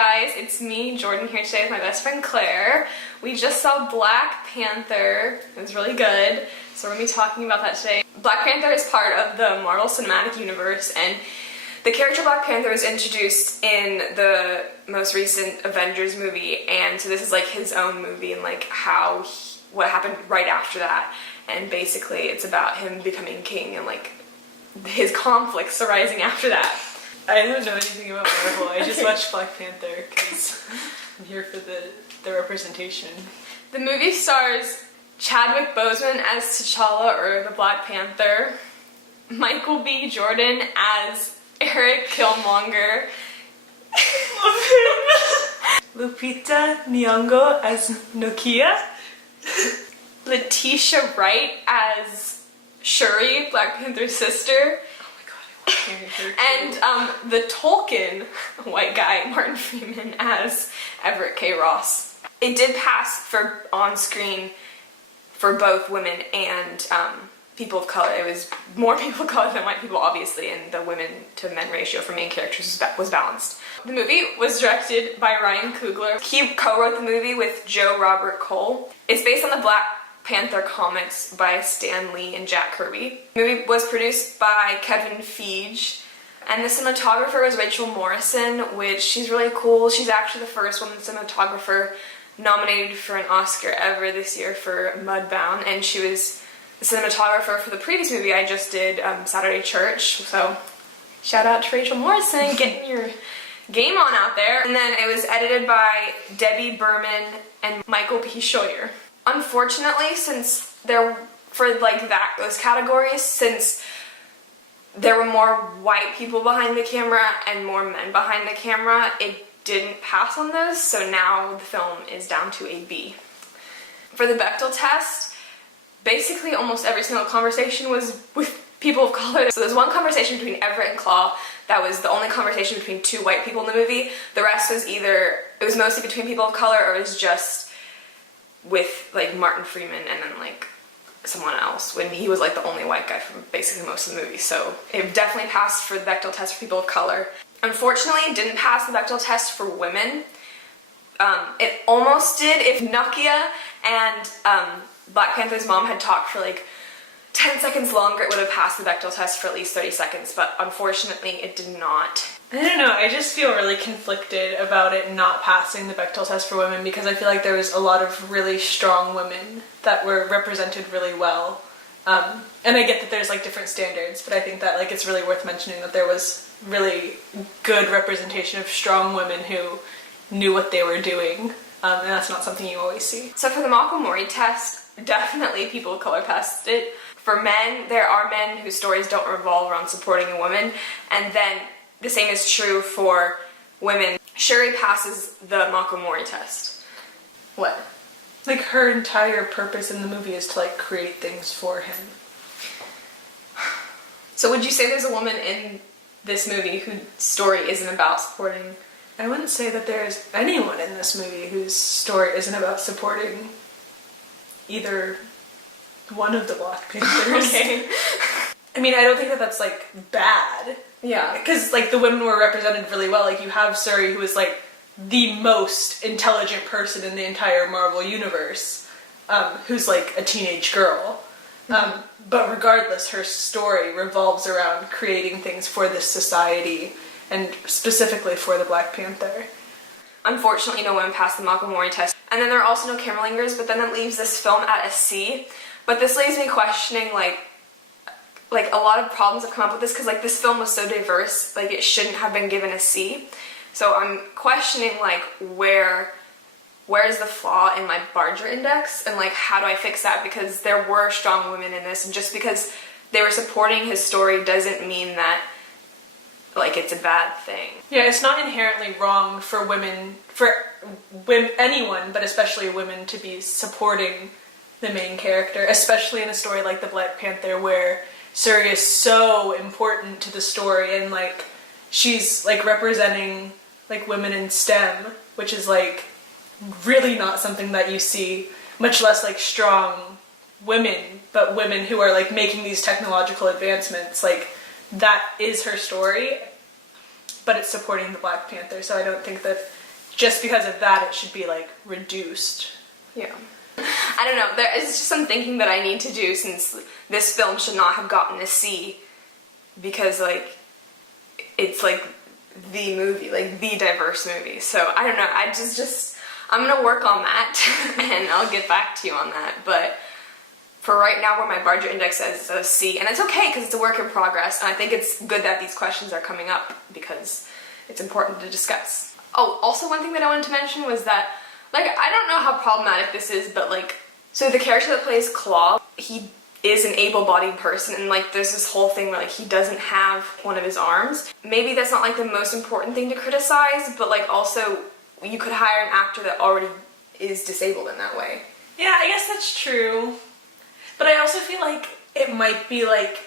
guys, it's me, Jordan, here today with my best friend Claire. We just saw Black Panther. It was really good, so we're going to be talking about that today. Black Panther is part of the Marvel Cinematic Universe, and the character Black Panther was introduced in the most recent Avengers movie, and so this is like his own movie and like what happened right after that. And basically it's about him becoming king and like his conflicts arising after that. I don't know anything about Marvel. I just watched Black Panther because I'm here for the representation. The movie stars Chadwick Boseman as T'Challa, or the Black Panther, Michael B. Jordan as Eric Killmonger, Lupita Nyong'o as Nokia, Letitia Wright as Shuri, Black Panther's sister, and the Tolkien white guy, Martin Freeman, as Everett K. Ross. It did pass for on-screen for both women and people of color. It was more people of color than white people, obviously, and the women to men ratio for main characters was balanced. The movie was directed by Ryan Coogler. He co-wrote the movie with Joe Robert Cole. It's based on the Black Panther comics by Stan Lee and Jack Kirby. The movie was produced by Kevin Feige, and the cinematographer was Rachel Morrison, which she's really cool. She's actually the first woman cinematographer nominated for an Oscar ever this year for Mudbound, and she was the cinematographer for the previous movie I just did, Saturday Church, so shout out to Rachel Morrison, getting your game on out there. And then it was edited by Debbie Berman and Michael P. Scheuer. Unfortunately, since those categories, since there were more white people behind the camera and more men behind the camera, it didn't pass on those, so now the film is down to a B. For the Bechdel test, basically almost every single conversation was with people of color. So there's one conversation between Everett and Claw that was the only conversation between two white people in the movie. The rest was it was mostly between people of color, or it was just with like Martin Freeman and then like someone else, when he was like the only white guy for basically most of the movie. So it definitely passed for the Bechdel test for people of color. Unfortunately, it didn't pass the Bechdel test for women. It almost did if Nokia and Black Panther's mom had talked for like 10 seconds longer. It would have passed the Bechdel test for at least 30 seconds, but unfortunately it did not. I don't know, I just feel really conflicted about it not passing the Bechdel test for women, because I feel like there was a lot of really strong women that were represented really well. And I get that there's like different standards, but I think that like it's really worth mentioning that there was really good representation of strong women who knew what they were doing, and that's not something you always see. So for the Mori test, definitely people of color passed it. For men, there are men whose stories don't revolve around supporting a woman, and then the same is true for women. Shuri passes the Mori test. What? Like her entire purpose in the movie is to like create things for him. So would you say there's a woman in this movie whose story isn't about supporting? I wouldn't say that there's anyone in this movie whose story isn't about supporting either one of the Black Panthers. Okay. I mean, I don't think that that's like bad. Yeah. Because like the women were represented really well. Like you have Shuri, who is like the most intelligent person in the entire Marvel universe, who's like a teenage girl. But regardless, her story revolves around creating things for this society, and specifically for the Black Panther. Unfortunately, no women passed the Mori test. And then there are also no Cameralingers, but then that leaves this film at a C. But this leaves me questioning like a lot of problems have come up with this, because like this film was so diverse, like it shouldn't have been given a C. So I'm questioning like where's the flaw in my Barger index, and like how do I fix that, because there were strong women in this, and just because they were supporting his story doesn't mean that like it's a bad thing. Yeah, it's not inherently wrong for women, anyone, but especially women, to be supporting the main character, especially in a story like the Black Panther, where Shuri is so important to the story, and like she's like representing like women in STEM, which is like really not something that you see, much less like strong women, but women who are like making these technological advancements. Like that is her story, but it's supporting the Black Panther, so I don't think that just because of that it should be like reduced. Yeah. I don't know, there is just some thinking that I need to do, since this film should not have gotten a C, because like it's like the movie, like the diverse movie. So I don't know, I'm gonna work on that and I'll get back to you on that. But for right now, where my Barger index says is a C, and it's okay because it's a work in progress, and I think it's good that these questions are coming up because it's important to discuss. Oh, also one thing that I wanted to mention was that, like, I don't know how problematic this is, but like, so the character that plays Claw, he is an able-bodied person, and like there's this whole thing where like he doesn't have one of his arms. Maybe that's not like the most important thing to criticize, but like also you could hire an actor that already is disabled in that way. Yeah, I guess that's true. But I also feel like it might be like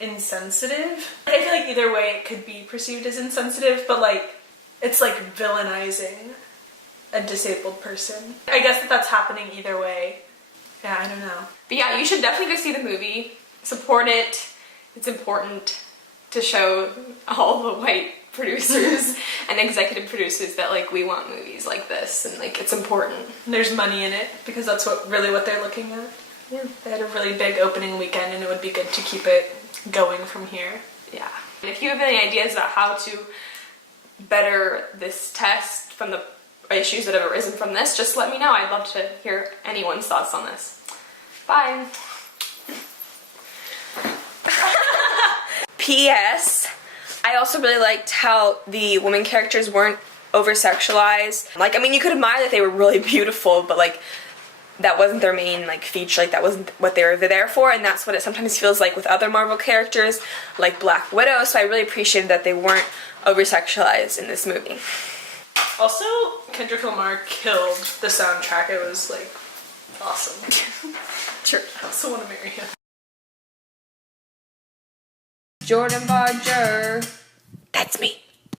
insensitive. I feel like either way it could be perceived as insensitive, but like it's like villainizing a disabled person. I guess that's happening either way. Yeah, I don't know. But yeah, you should definitely go see the movie. Support it. It's important to show all the white producers and executive producers that like we want movies like this, and like it's important. And there's money in it because that's what they're looking at. Yeah, they had a really big opening weekend, and it would be good to keep it going from here. Yeah. And if you have any ideas about how to better this test from the issues that have arisen from this, just let me know. I'd love to hear anyone's thoughts on this. Bye. P.S. I also really liked how the women characters weren't over-sexualized. Like, I mean, you could admire that they were really beautiful, but like, that wasn't their main like feature, like that wasn't what they were there for, and that's what it sometimes feels like with other Marvel characters, like Black Widow, so I really appreciated that they weren't over-sexualized in this movie. Also, Kendrick Lamar killed the soundtrack. It was like awesome. Sure. I also want to marry him. Jordan Barger. That's me.